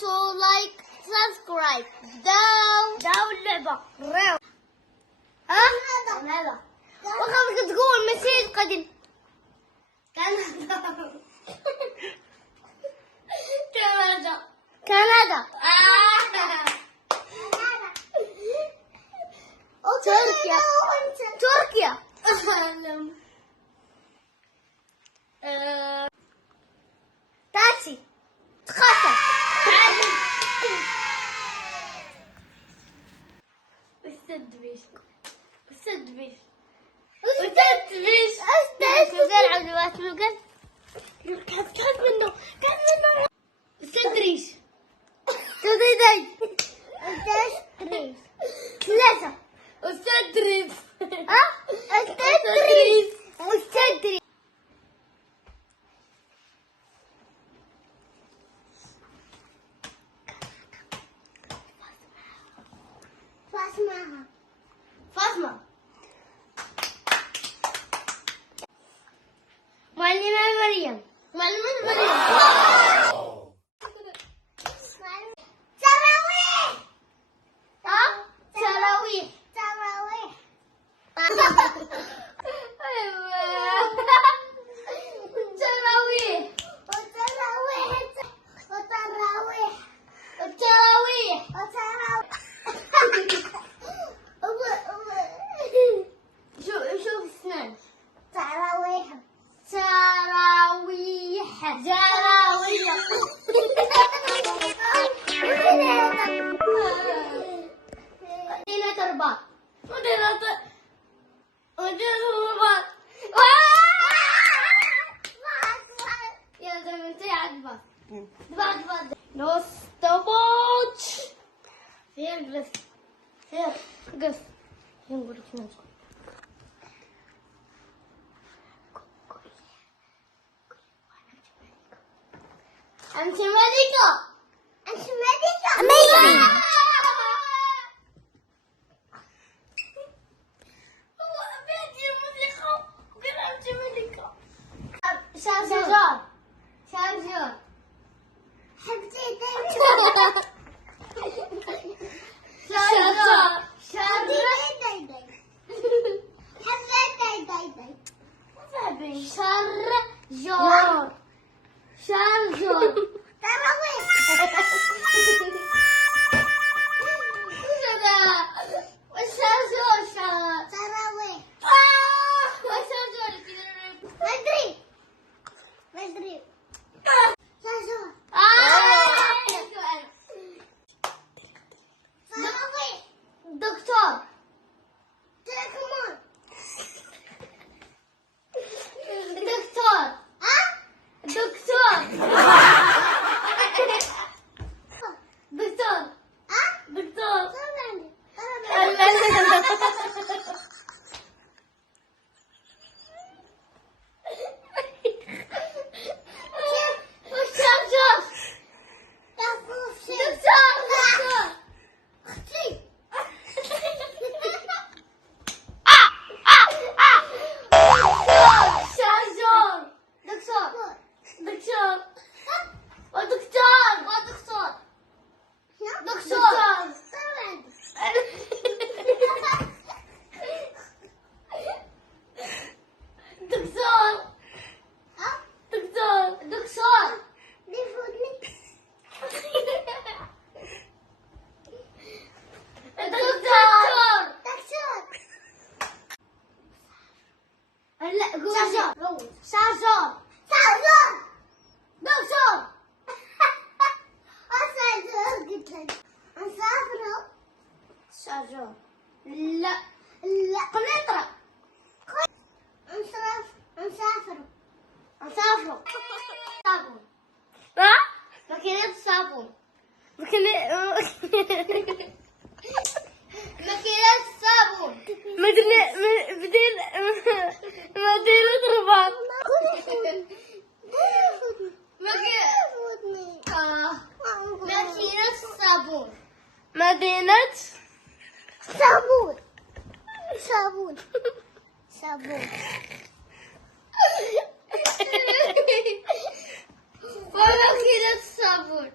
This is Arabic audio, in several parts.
to like subscribe. داو اللعبة. هذا. وخلك تقول مسير قديم. كندا. تركيا. تاكسي. تخاطر. استدبيش. كان منه. استدريش. ثلاثة. استدريس. فاطمة. معلمة مريم. تراويح. شوف اسنان. تراويح. مدينة الرباط. يا زلمتي عاد بعد نصطبط. فين قف نقول لك شنو تقول. أنت ملكة. Amazing. هو بيتي ملكة وقال أنت ملكة. شارجر. حبيبتي شارجر. شارجر. لا قنطرة. نسافر. صابون. ماكينة صابون. ماكينة صابون. مدينة رباط. ماكينة صابون. مدينة صابون. وماكينة الصابون.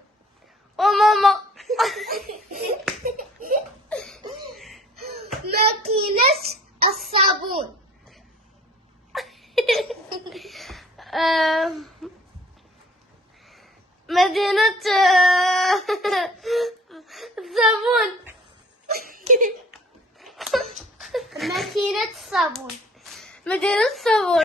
مدينة الصابون. ماكينة الصابون. مدينة الصابون.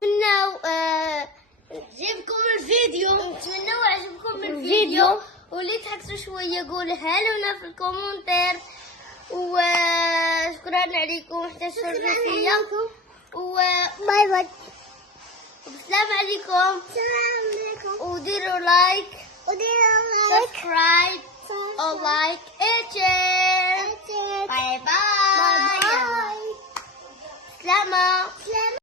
عجبكم الفيديو. نتمنى عجبكم الفيديو. واللي تحسوا شوية قولها لنا في الكومنتات. وشكرا عليكم حتى تشرفوا فيا. باي باي. السلام عليكم. السلام عليكم. وديروا لايك. سبسكرايب. او لايك شير. باي باي. سلامة.